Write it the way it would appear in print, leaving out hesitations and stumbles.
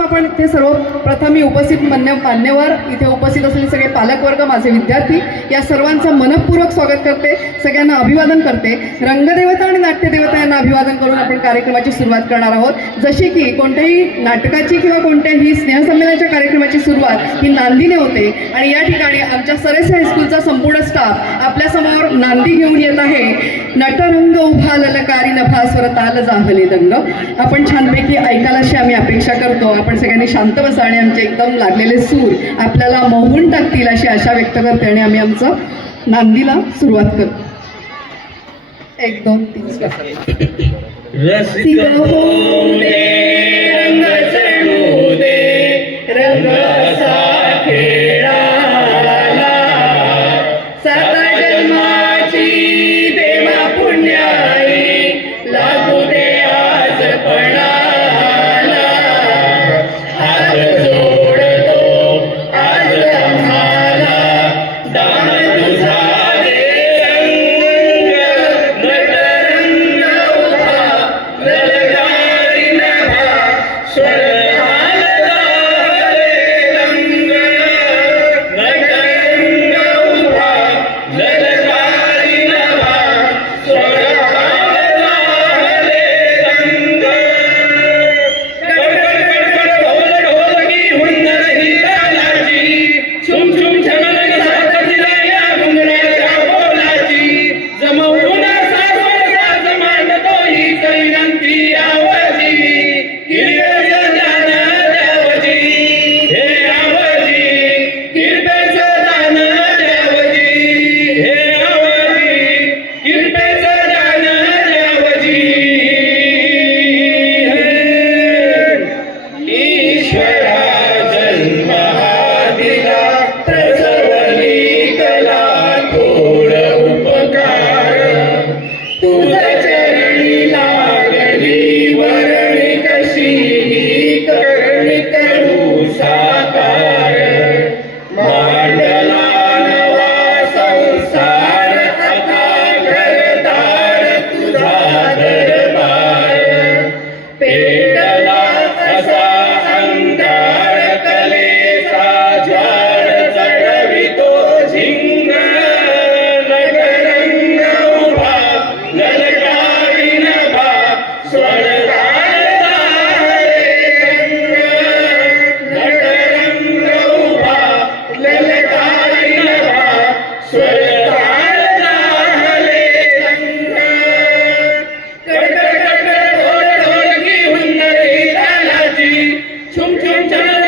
आपण ते सर्वप्रथम मी उपस्थित मान्यवर, इथे उपस्थित असलेले सगळे पालकवर्ग, माझे विद्यार्थी, या सर्वांचं मनपूर्वक स्वागत करते, सगळ्यांना अभिवादन करते. रंगदेवता आणि नाट्यदेवता यांना अभिवादन करून आपण कार्यक्रमाची सुरुवात करणार आहोत. जशी की कोणत्याही नाटकाची किंवा कोणत्याही स्नेहसंमेलनाच्या कार्यक्रमाची सुरुवात ही नांदीने होते आणि या ठिकाणी आमच्या सरस हायस्कूलचा संपूर्ण स्टाफ आपल्यासमोर नांदी घेऊन येत आहे. नटरंग उभा ललकारी नभास्वर ताल जाहले दंग. आपण छानपैकी ऐकायला अशी आम्ही अपेक्षा करतो. आपण सगळ्यांनी शांत बसा आणि आमचे एकदम लागलेले सूर आपल्याला मोहून टाकतील अशी आशा व्यक्त करते आणि आम्ही आमचं नांदीला सुरुवात करतो. 1 2 3 रसिक होऊ दे रंग चढू दे रंग असा खेळाला सात जन्माची देवा पुण्याई लागू दे आज पणाला. हात जोडतो आज आम्हाला दान तुझा दे रंग नटरंग उभा ललकारी नभा स्वर्गाल जाहले रंग नटरंग उभा ललकारी नभा स्वर्गाल जाहले रंग. गडगड ढोल ढोलकी हुंदर ही तालाची छुम छुम छमन साथ दिला या घुंगराच्या बोलाची. जमवून सासवड साज मांडतो ही कैरंती आवजी. किरपेचं दान द्यावजी हे आवजी. किरपेचं दान द्यावजी हे आवजी. किरपेचं दान द्यावजी हे. ईश्वरा जन्म हा दिला प्रसवली कला थोड उपकार. तुझ चरणी लागली वरणी कशी ही करणी करू साकार. मांडला नवा संसार आता घरदार तुझा दरबार. पेटला असा अंगार कलेचा ज्वार चढवितो झिंग. नटरंग उभा ललकारी नभा स्वर्गाल जाहले रंग. नटरंग उभा ललकारी नभा स्वर्गाल जाहले रंग. गडगड ढोल ढोलकी हुंदर ही तालाची छुम छुम छमन